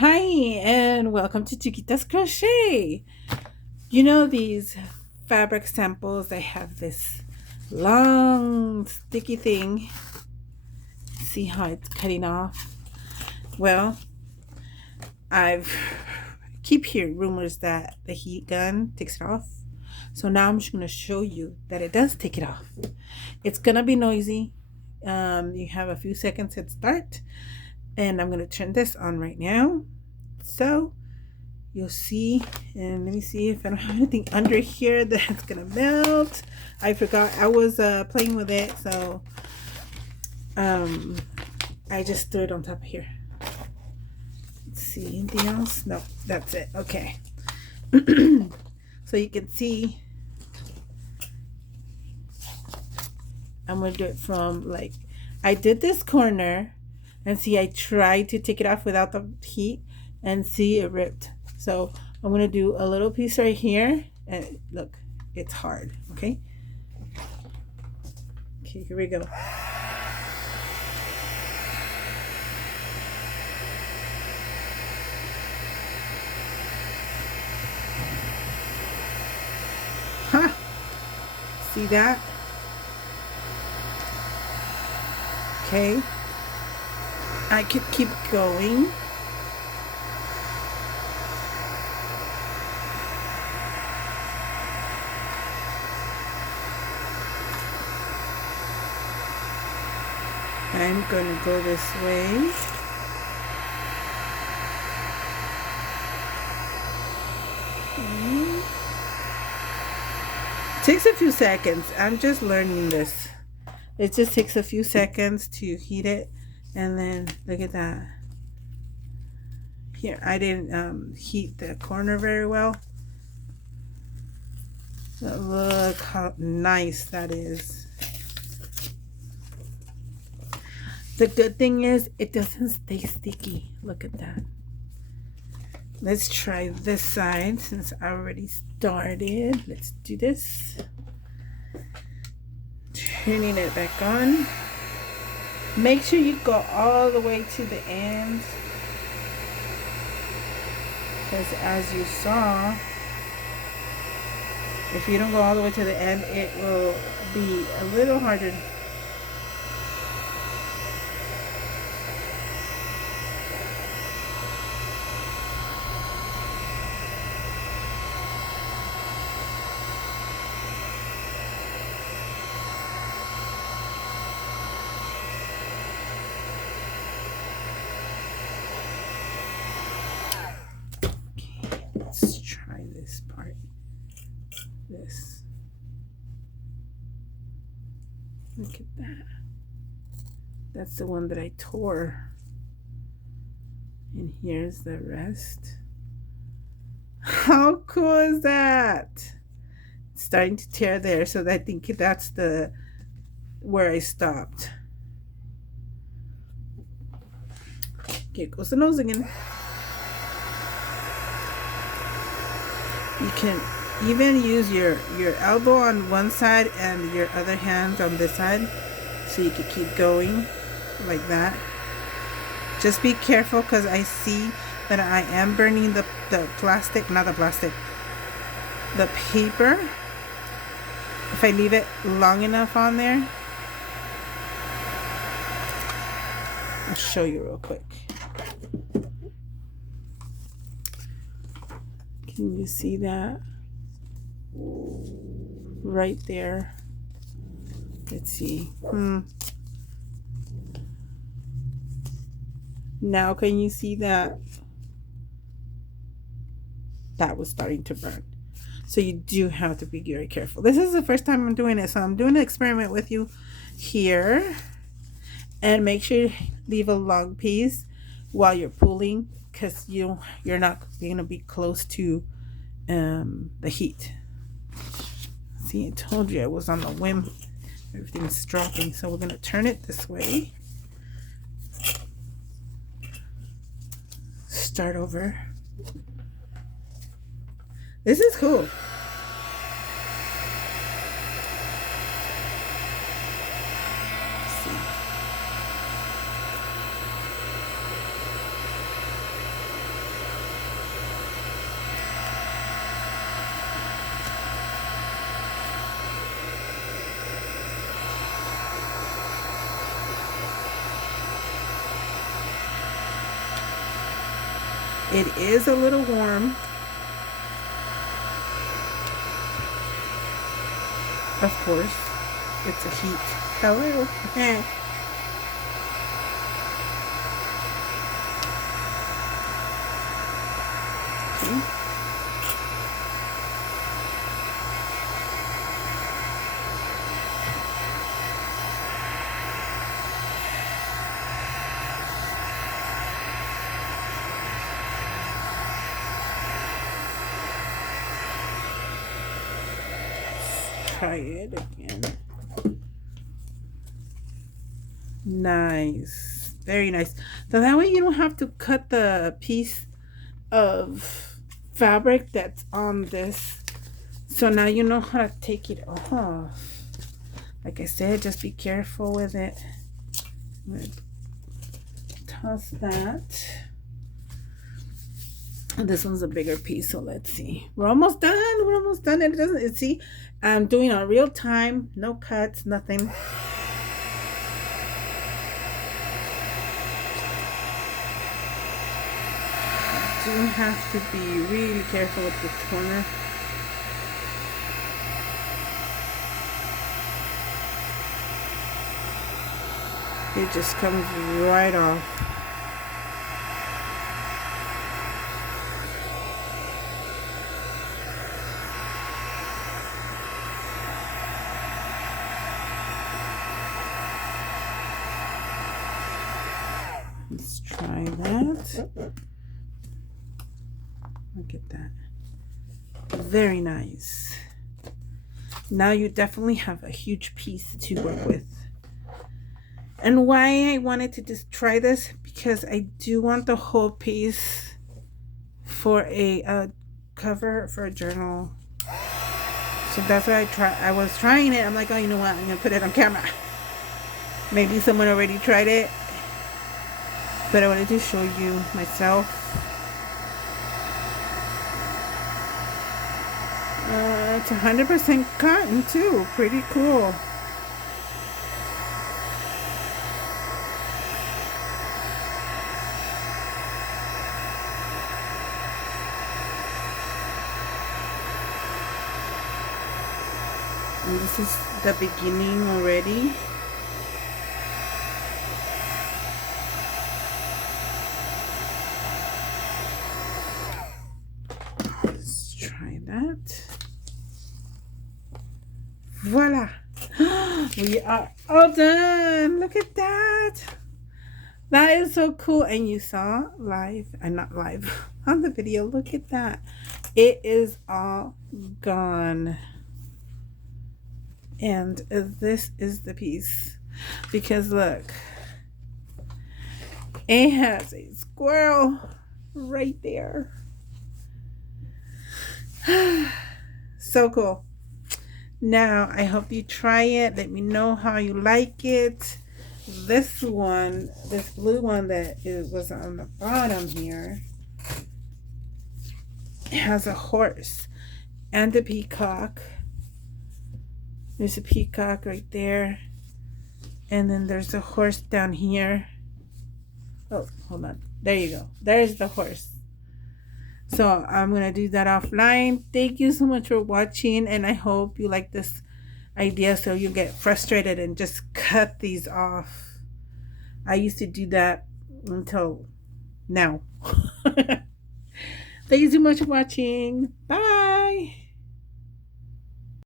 Hi, and welcome to Chiquita's Crochet. You know these fabric samples, they have this long sticky thing. See how it's cutting off? Well, I've keep hearing rumors that the heat gun takes it off. So now I'm just going to show you that it does take it off. It's going to be noisy. You have a few seconds to start, and I'm going to turn this on right now. So you'll see, and let me see if I don't have anything under here that's gonna melt. I forgot I was playing with it, so um I just threw it on top of here. Let's see, anything else? No, that's it. Okay. So you can see I'm gonna do it from, like, I did this corner, and see, I tried to take it off without the heat, and see, it ripped. So I'm gonna do a little piece right here, and look, it's hard. Okay, here we go. Huh? See that? Okay, I could keep going. I'm gonna go this way. It takes a few seconds. I'm just learning this. It just takes a few seconds to heat it, and then look at that. Here, I didn't heat the corner very well. But look how nice that is. The good thing is it doesn't stay sticky. Look at that. Let's try this side since I already started. Let's do this. Turning it back on. Make sure you go all the way to the end, because as you saw, if you don't go all the way to the end, it will be a little harder. Let's try this part. This. Look at that. That's the one that I tore. And here's the rest. How cool is that? It's starting to tear there, so I think that's the where I stopped. Here goes the nose again. You can even use your elbow on one side and your other hand on this side, so you can keep going like that. Just be careful, because I see that I am burning the plastic, not the plastic, the paper. If I leave it long enough on there, I'll show you real quick. Can you see that? Right there. Let's see. Now can you see that? That was starting to burn. So you do have to be very careful. This is the first time I'm doing it, so I'm doing an experiment with you here. And make sure you leave a long piece while you're pulling, because you're not going to be close to the heat. See, I told you I was on the whim. Everything's dropping, so we're going to turn it this way. Start over. This is cool. It is a little warm. Of course, it's a heat. Hello. Okay. Try it again. Nice. Very nice. So that way you don't have to cut the piece of fabric that's on this. So now you know how to take it off. Like I said, just be careful with it. I'm gonna toss that. And this one's a bigger piece, so let's see. We're almost done. We're almost done. It doesn't, see, I'm doing on real time, no cuts, nothing. You do have to be really careful with the corner. It just comes right off. Let's try that. Look at that. Very nice. Now you definitely have a huge piece to work with. And why I wanted to just try this, because I do want the whole piece for a cover for a journal. So that's why I was trying it. I'm like, oh, you know what? I'm gonna put it on camera. Maybe someone already tried it, but I wanted to show you myself. It's 100% cotton too. Pretty cool. And this is the beginning already. Let's try that. Voila. We are all done. Look at that. That is so cool. And you saw live, and not live, on the video. Look at that. It is all gone. And this is the piece, because look, it has a squirrel right there. So cool. Now I hope you try it. Let me know how you like it. This one, this blue one that was on the bottom here, it has a horse and a peacock. There's a peacock right there. And then there's a horse down here. Oh, hold on. There you go. There's the horse. So I'm going to do that offline. Thank you so much for watching. And I hope you like this idea so you get frustrated and just cut these off. I used to do that until now. Thank you so much for watching. Bye.